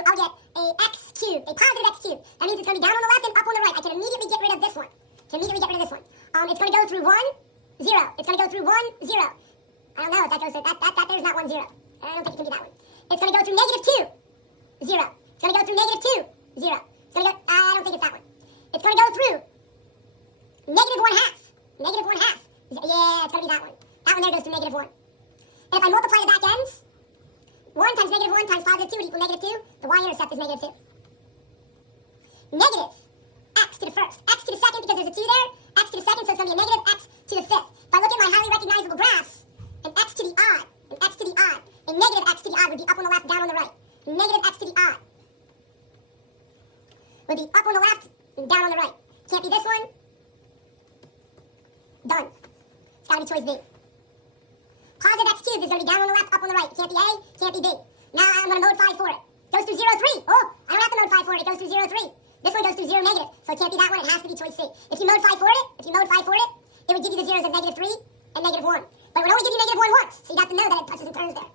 2, I'll get a x cubed, a positive x cubed. That means it's going to be down on the left and up on the right. I can immediately get rid of this one. It's going to go through 1, 0. It's going to go through 1, 0. I don't know if that goes through, that there's not 1, 0. I don't think it can be that one. It's going to go through negative 2, 0. It's going to go through negative 2, 0. It's going to go, I don't think it's that one. It's going to go through negative 1 half. Negative 1 half. Yeah, it's going to be that one. That one there goes through negative 1. And if I multiply the back ends, 1 times negative 1 times positive 2 would equal negative 2. The y-intercept is negative 2. Negative x to the first. X to the second because there's a 2 there. X to the second, so it's going to be a negative x to the fifth. If I look at my highly recognizable graphs, an x to the odd, an x to the odd, a negative x to the odd would be up on the left, down on the right. Negative x to the odd would be up on the left and down on the right. Can't be this one. Done. It's got to be choice B. Positive x cubed is going to be down on the left, up on the right. Can't be A, can't be B. Now I'm going to mode 5 for it. Goes through 0, 3. Oh, I don't have to mode 5 for it. It goes through 0, 3. This one goes through 0, negative. So it can't be that one. It has to be choice C. If you mode 5 for it, it would give you the zeros of negative 3 and negative 1. But it would only give you negative 1 once. So you got to know that it touches and turns there.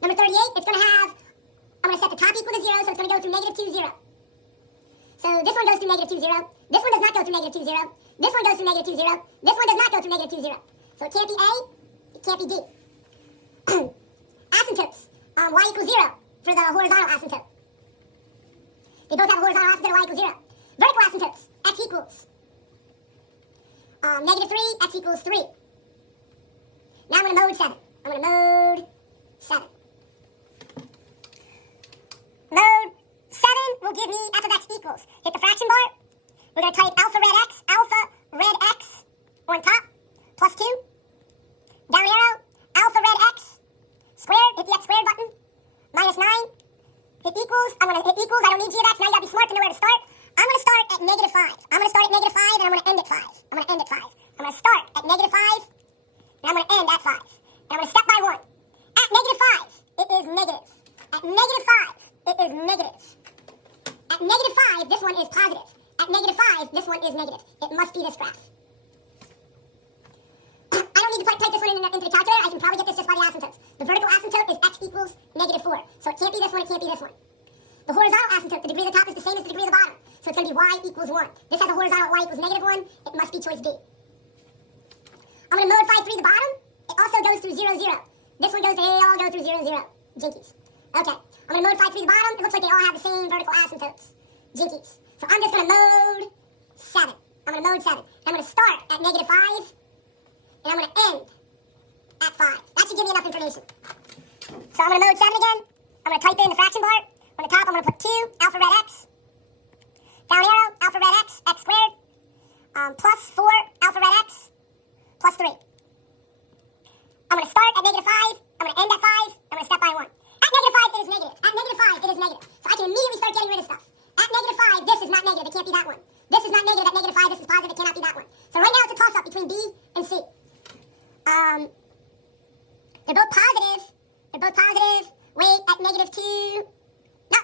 Number 38, it's going to have, I'm going to set the top equal to 0, so it's going to go through negative 2, 0. So this one goes through negative 2, 0. This one does not go through negative 2, 0. This one goes through negative 2, 0. This one does not go through negative 2, 0. So it can't be A, it can't be D. Asymptotes, y equals 0 for the horizontal asymptote. They both have a horizontal asymptote of y equals 0. Vertical asymptotes, x equals negative 3, x equals 3. Now I'm going to mode 7. I'm going to mode 7. Mode 7 will give me f of x equals. Hit the fraction bar. We're going to type alpha red x on top, plus 2. Down arrow, alpha red x squared. Hit the x squared button. Minus 9. Hit equals. I'm going to hit equals. I don't need g of x. Now you got to be smart to know where to start. I'm going to start at negative 5. I'm going to start at negative 5 and I'm going to end at 5. I'm going to end at 5. I'm going to start at negative 5 and I'm going to end at 5. And I'm going to step by 1. At negative 5, it is negative. At negative 5, it is negative. At negative 5, this one is positive. At negative 5, this one is negative. It must be this graph. I don't need to type this one into the calculator. I can probably get this just by the asymptotes. The vertical asymptote is x equals negative 4. So it can't be this one, it can't be this one. The horizontal asymptote, the degree of the top is the same as the degree of the bottom. So it's going to be y equals 1. This has a horizontal y equals negative 1. It must be choice D. I'm going to mode 5 3 the bottom. It also goes through 0, 0. This one goes, they all go through 0, 0. Jinkies. Okay. I'm going to mode 5 3 the bottom. It looks like they all have the same vertical asymptotes. Jinkies. So I'm just going to mode 7. I'm going to mode 7. I'm going to start at negative 5. And I'm going to end at 5. That should give me enough information. So I'm going to mode 7 again. I'm going to type in the fraction bar. On the top, I'm going to put 2, alpha red x. Down arrow, alpha red x, x squared. Plus 4, alpha red x, plus 3. I'm going to start at negative 5. I'm going to end at 5. I'm going to step by 1. At negative 5, it is negative. At negative 5, it is negative. So I can immediately start getting rid of stuff. At negative 5, this is not negative. It can't be that one. This is not negative. At negative 5, this is positive. It cannot be that one. So right now, it's a toss-up between B and C. They're both positive. They're both positive. Wait, at negative 2. No,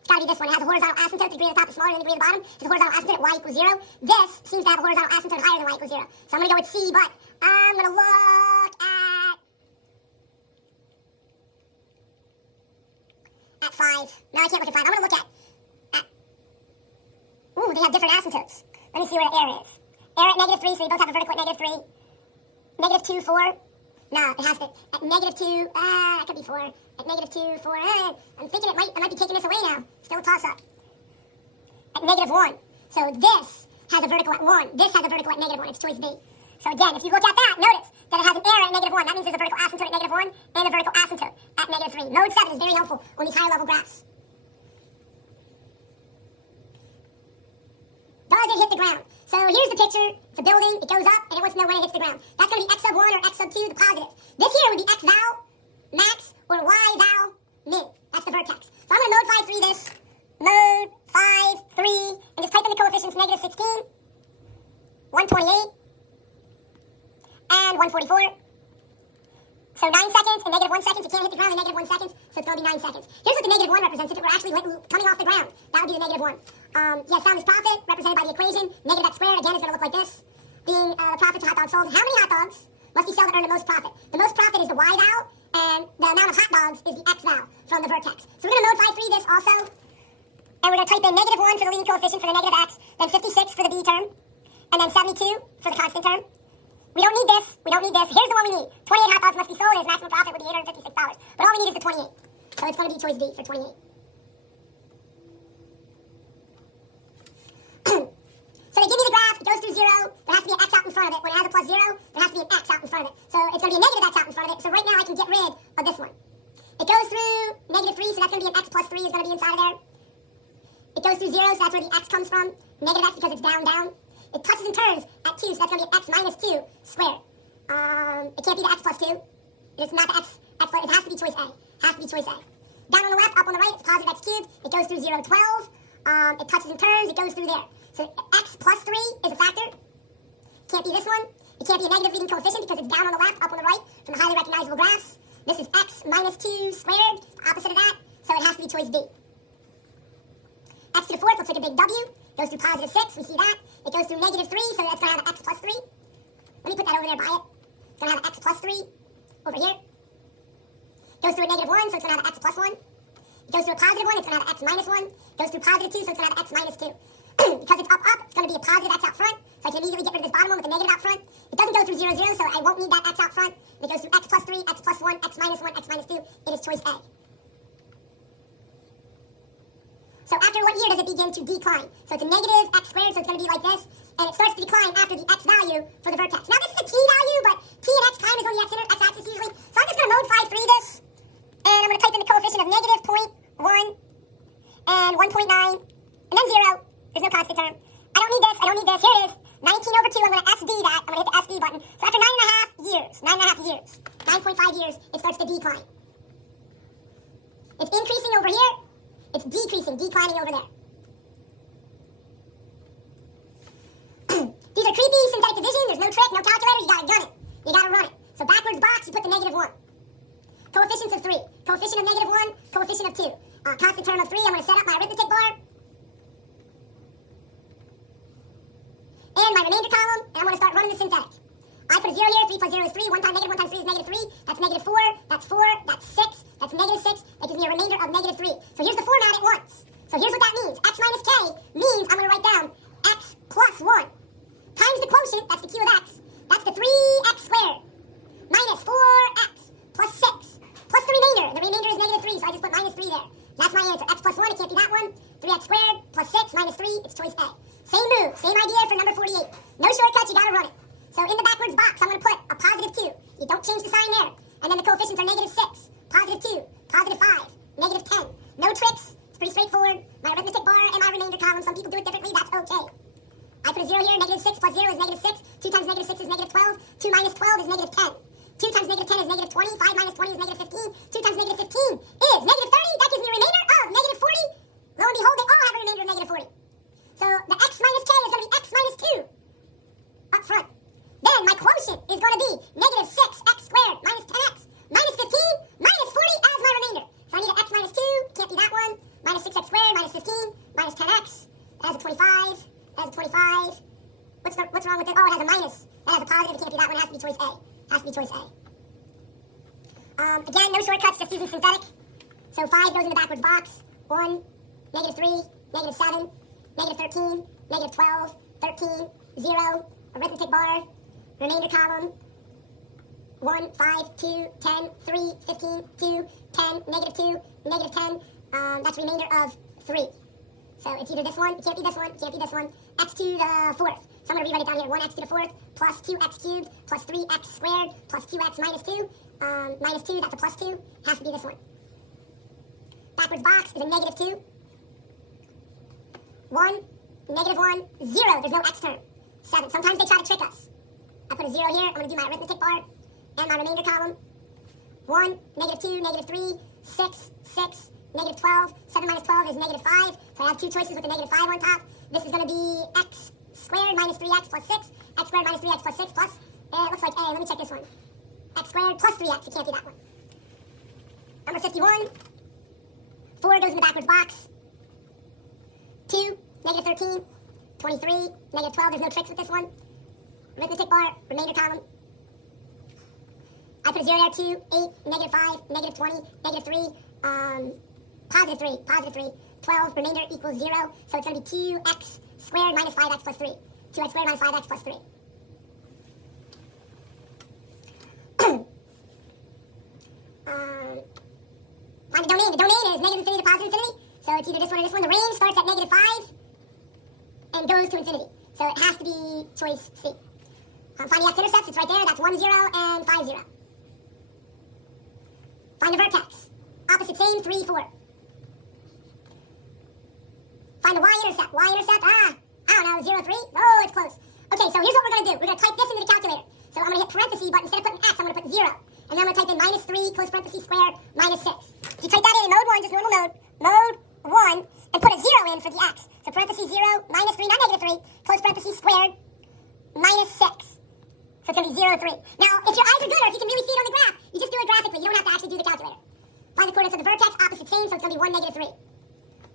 It's got to be this one. It has a horizontal asymptote. The degree of the top is smaller than the degree of the bottom. It's a horizontal asymptote at y equals 0. This seems to have a horizontal asymptote higher than y equals 0. So I'm going to go with C, but I'm going to look at 5. No, I can't look at 5. I'm going to look at ooh, they have different asymptotes. Let me see where the air is. Air at negative 3, so they both have a vertical at negative 3. Negative 2, 4. No, it has to. At negative 2, it could be 4. At negative 2, 4. I'm thinking I might be taking this away now. Still a toss-up. At negative 1. So this has a vertical at 1. This has a vertical at negative 1. It's choice B. So again, if you look at that, notice that it has an error at negative 1. That means there's a vertical asymptote at negative 1 and a vertical asymptote at negative 3. Mode 7 is very helpful on these higher level graphs. Does it hit the ground? So here's the picture. It's a building. It goes up, and it wants to know when it hits the ground. That's going to be x sub 1 or x sub 2, the positive. This here would be x val max or y val min. That's the vertex. So I'm going to mode 5 3 this. Mode 5 3. And just type in the coefficients negative 16, 128, and 144. So 9 seconds and negative 1 second. You can't hit the ground in negative 1 seconds, so it's going to be 9 seconds. Here's what the negative 1 represents. If it were actually coming off the ground, that would be the negative 1. Sound is profit, represented by the equation. Negative x squared, again, is going to look like this. Being the profit to hot dogs sold. How many hot dogs must be cell that earn the most profit. The most profit is the y val, and the amount of hot dogs is the x val from the vertex. So we're going to mode phi 3 this also, and we're going to type in -1 for the leading coefficient for the negative x, then 56 for the b term, and then 72 for the constant term. We don't need this. We don't need this. Here's the one we need. 28 hot dogs must be sold, and his maximum profit would be $856. But all we need is the 28. So it's going to be choice D for 28. So they give me the graph. It goes through 0. There has to be an x out in front of it. When it has a plus 0, there has to be an x out in front of it. So it's going to be a negative x out in front of it. So right now I can get rid of this one. It goes through -3, so that's going to be an x plus 3 is going to be inside of there. It goes through 0, so that's where the x comes from. Negative x because it's down, down. It touches and turns at 2, so that's going to be x minus 2 squared. It can't be the x plus 2. It's not the x plus, it has to be choice A. Has to be choice A. Down on the left, up on the right, it's positive x cubed. It goes through 0, 12. It touches and turns, it goes through there. So x plus 3 is a factor. Can't be this one. It can't be a negative leading coefficient because it's down on the left, up on the right from the highly recognizable graphs. This is x minus 2 squared, the opposite of that, so it has to be choice D. X to the 4th looks like a big W. Goes through positive 6, we see that. It goes through -3, so that's going to have an x plus 3. Let me put that over there by it. It's going to have an x plus 3 over here. Goes through a -1, so it's going to have an x plus 1. It goes through a positive 1, it's going to have an x minus 1. Goes through positive 2, so it's going to have an x minus 2. Because it's up, it's going to be a positive x out front, so I can immediately get rid of this bottom one with the negative out front. It doesn't go through 0, 0, so I won't need that x out front. And it goes through x plus 3, x plus 1, x minus 1, x minus 2. It is choice A. So after what year does it begin to decline? So it's a negative x squared, so it's going to be like this. And it starts to decline after the x value for the vertex. Now this is a t value, but t and x time is on the x-axis usually. So I'm just going to mode phi 3 this. And I'm going to type in the coefficient of -0.1 and 1.9 and then 0. There's no constant term. I don't need this. I don't need this. Here it is. 19 over 2. I'm going to SD that. I'm going to hit the SD button. So after 9.5 years, 9.5 years, it starts to decline. It's increasing over here. It's decreasing, declining over there. These are creepy synthetic division. There's no trick, no calculator. You got to gun it. You got to run it. So backwards box, you put the -1. Coefficients of 3. Coefficient of -1. Coefficient of 2. Constant term of 3. I'm going to set up my arithmetic bar. And my remainder column. And I'm going to start running the synthetic. I put a 0 here. 3 plus 0 is 3. 1 times negative, 1 times 3 is -3. That's -4. That's 4. That's 6. That's -6. That gives me a remainder of -3. So here's the format it wants. So here's what that means. X minus k means I'm going to write down x plus 1 times the quotient, that's the q of x. That's the 3x squared minus 4x plus 6 plus the remainder. The remainder is -3, so I just put -3 there. That's my answer. X plus 1, it can't be that one. 3x squared plus 6 minus 3, it's choice A. Same move, same idea for number 48. No shortcuts, you got to run it. So in the backwards box, I'm going to put a positive 2. You don't change the sign there. And then the coefficients are -6. Positive 2, positive 5, negative 10. No tricks. It's pretty straightforward. My arithmetic bar and my remainder column. Some people do it differently. That's okay. I put a 0 here. -6 plus 0 is -6. 2 times -6 is -12. 2 minus 12 is -10. 2 times -10 is -20. 5 minus 20 is -15. 2 times -15 is -30. That gives me a remainder of -40. Lo and behold, they all have a remainder of -40. So the x minus k is going to be x minus 2 up front. Then my quotient is going to be -6x squared minus 10x minus 15 minus 40 as my remainder. So I need an x minus 2, can't be that one. Minus 6x squared minus 15 minus 10x. That has a 25. That has a 25. What's wrong with it? Oh, it has a minus. That has a positive. It can't be that one. It has to be choice A. Has to be choice A. Again, no shortcuts, just using synthetic. So 5 goes in the backwards box. 1, -3, -7, -13, -12, 13, 0. Arithmetic bar. Remainder column. 1, 5, 2, 10, 3, 15, 2, 10, -2, -10. That's remainder of 3. So it's either this one, it can't be this one, it can't be this one. X to the 4th. So I'm going to rewrite it down here. 1x to the 4th plus 2x cubed plus 3x squared plus 2x minus 2. Minus 2, that's a plus 2. Has to be this one. Backwards box is a -2. 1, -1, 0. There's no x term. 7. Sometimes they try to trick us. I put a 0 here. I'm going to do my arithmetic bar and my remainder column. 1, -2, -3, 6, 6, -12. 7 minus 12 is -5. So I have 2 choices with a -5 on top. This is going to be x squared minus 3x plus 6. X squared minus 3x plus 6 plus, it looks like A. Let me check this one. X squared plus 3x. It can't be that one. Number 51. 4 goes in the backwards box. 2, -13, 23, -12. There's no tricks with this one. Arithmetic bar, remainder column. I put a 0 there, 2, 8, negative 5, negative 20, negative 3, positive 3, 12, remainder equals 0. So it's going to be 2x squared minus 5x plus 3. 2x squared minus 5x plus 3. Find the domain. The domain is negative infinity to positive infinity. So it's either this one or this one. The range starts at negative 5 and goes to infinity. So it has to be choice C. Find the x-intercepts. It's right there. That's 1, 0, and 5, 0. Find the vertex. Opposite same, 3, 4. Find the y-intercept. Y-intercept, I don't know, 0, 3? Oh, it's close. Okay, so here's what we're going to do. We're going to type this into the calculator. So I'm going to hit parentheses, but instead of putting x, I'm going to put 0. And then I'm going to type in minus 3, close parentheses, squared, minus 6. If you type that in mode 1, just normal mode 1, and put a 0 in for the x. So parentheses 0, minus 3, not negative 3, close parentheses, squared, minus 6. So it's going to be 0, 3. Now, if your eyes are good, or if you can really see it on the graph, you just do it graphically. You don't have to actually do the calculator. Find the coordinates of the vertex, opposite same, so it's going to be 1, negative 3.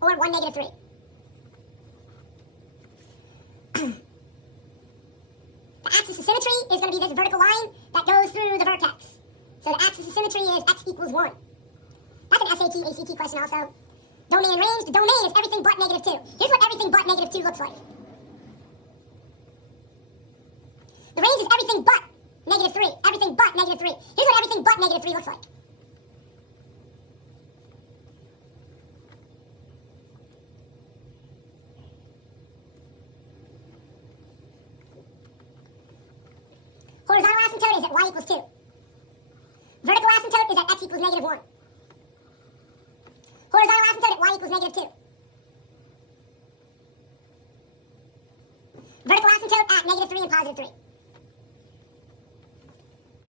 Or 1, negative 3. The axis of symmetry is going to be this vertical line that goes through the vertex. So the axis of symmetry is x equals 1. That's an SAT, ACT question also. Domain and range. The domain is everything but negative 2. Here's what everything but negative 2 looks like. The range is everything but negative 3. Everything but negative 3. Here's what everything but negative 3 looks like. Horizontal asymptote is at y equals 2. Vertical asymptote is at x equals negative 1. Horizontal asymptote at y equals negative 2. Vertical asymptote at negative 3 and positive 3.